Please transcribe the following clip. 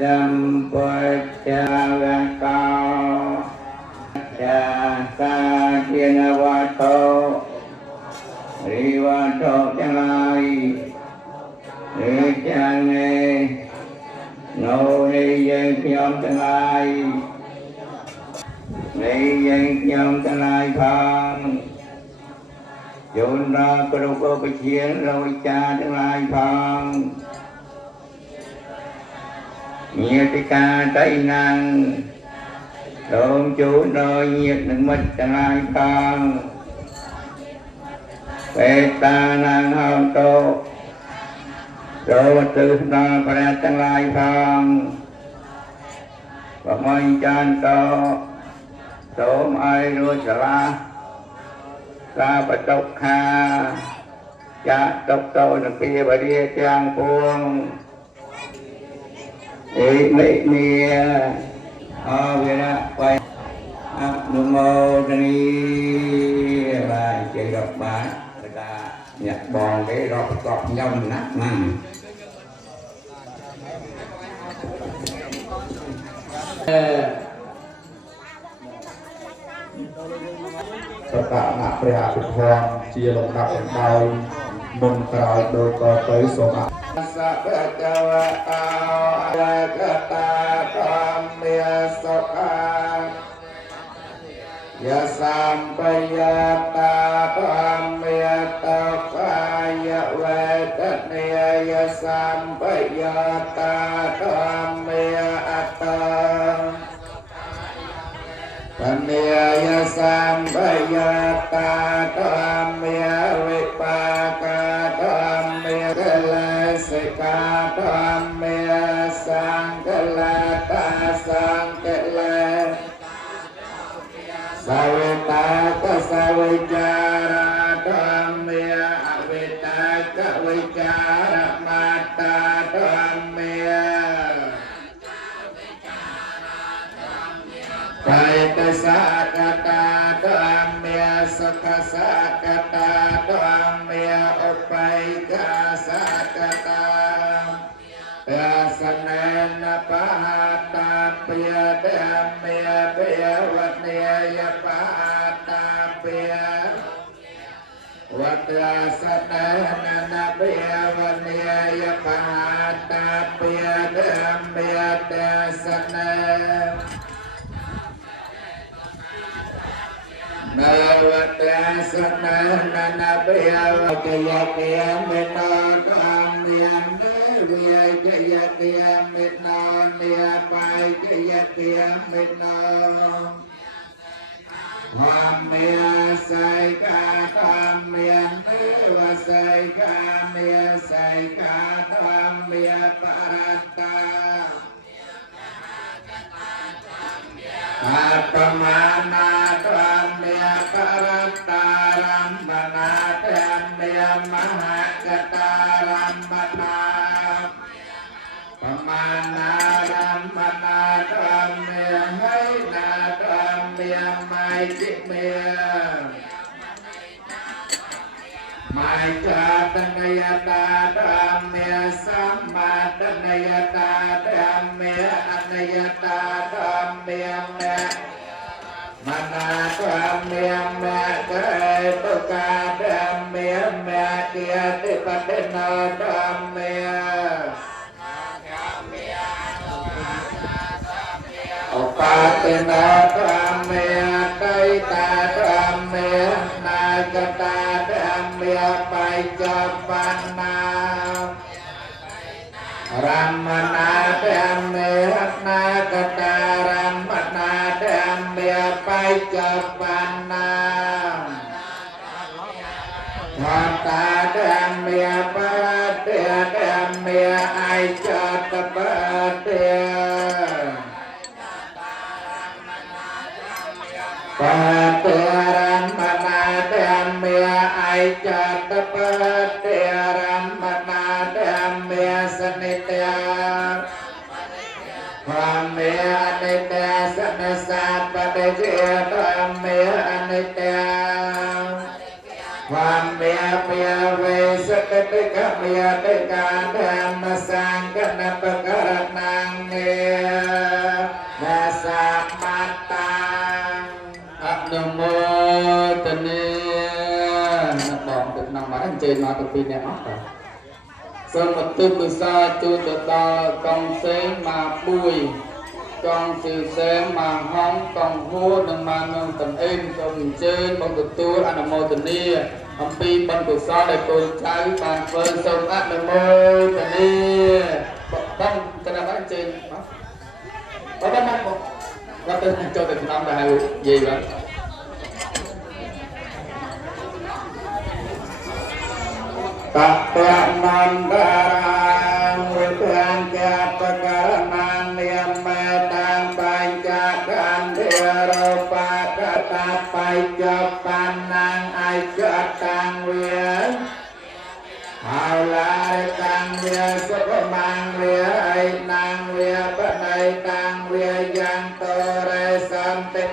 สัมพุทธะโตจะสาธินวัตโตริวัตโตจังไรจังเงโนนิยังยอมจังไรนิยังยอมจังไรพังโยนเรากระดูกไปเชียนเราวิจารจังไรพังnhiệt ca tây năng đồn chủ đôi nhiệt nâng mít chẳng ai con về ta năng hồn tô rồi từ đó có ra chẳng ai con và môi chân tô số ai rồi sẽ la bà tốc ha cha tốc tô nâng kia bà đi trang buông mấy nia về đó quay nụ mô đi là chơi gặp bạn người ta nhặt bòn cái rọt cọp nhau nát mà tất cả ngã prea thực hoàng chia lồng đạp thành đau môn cào đôi co tới số mạngสัพพะเจ้าตาอะกตาธรรมเมสุขังยะสัมปยาตาธรรมเมตกายะเวทเนยะสัมปยาตาธรรมเมอัตตาปัญญายะสัมปยาตาธรรมเมวิปากาธรรมเมกลาสิกาธรรมเมสังกลาตาสังกลาสาวิตาก็สาวิจาราธรรมเมอวิตาก็วิจารมาตาธรรมเมไปตสักตาธรรมเมสุขสักตาธรรมเมอุปัยกาสักตาเอสเนนปะหาตาเปียเดมเมเปียวัดเนียปะหาตาเปียวัดสเนนเปียวัดเนียปะหาตาเปียเดมเมเดสเนนวัดสเนนเปียวัดยะเกียเมตาธรรมเมียนเวียเกียเกียเมตนอนเนียไปเกียเกียเมตนอนความเมียใส่กาธรรมเมียนว่าใส่กาเมียใส่กาธรรมเมียปรัตตาอัปปมานาธรรมเมียปรัตตารัมปนาธรรมเมียมหากตารัมปนาปมานารัมปนาธรรมเมียให้นาธรรมเมียไม่จิเมียไม่จัตนยตาธรรมเมียสัมมาตนยตาธรรมเมียอนยตาธรรมเมียแม่มนาธรรมเมียแม่เกตุกาธรรมเมียแม่เกียรติปฏิโนธรรมเมียอุปาติโนธรรมเมียไตตาธรรมเมียนากตาธรรมเมียไปจับปันนารัมมนาธรรมเมียนากตารัมมนาธรรมเมียไปจับปันนาทอนตาธรรมเมียปะเตียธรรมเมียไอจัตปะเตียปะเตียรัมมนาธรรมเมียไอจัตปะเตียรัมมนาธรรมเมียสนิเตียความเมียอนิเตียสนิสัพปะเตียธรรมเมียอนิเตียความเมียเปียเวสกติกะเมียติกาธรรมสังกนปะกะระนัง นาสะมัตตัง อะนุโมทนีนักบอกตึกนำมาอันเจนมาตัวปีเนี่ยเนาะส่วนมาตึกกุศลจุดดอกองเสมาปุยกองสื่อเสมาห้องกองหูนำมาหนึ่งตนเองจนเจนบนกุตัวอนุโมทนีอัมปีบนกุศลได้โปรดใช้บางเฟิร์ส่งอนุโมทนีต้องจะนำอันเจนเนาะเพราะว่ามันเราเป็นโจทย์นำได้ยี่แล้ว ตัปปะมันตารังวิปัญจปะการนังเนียมเมตังปัญจกันเทโรปะกตาปัญจปันนังไอจตังเวียเอาลายตังเวียสุขมังเวียไอนางเวียปะในตังเวียยังโตเรสันติ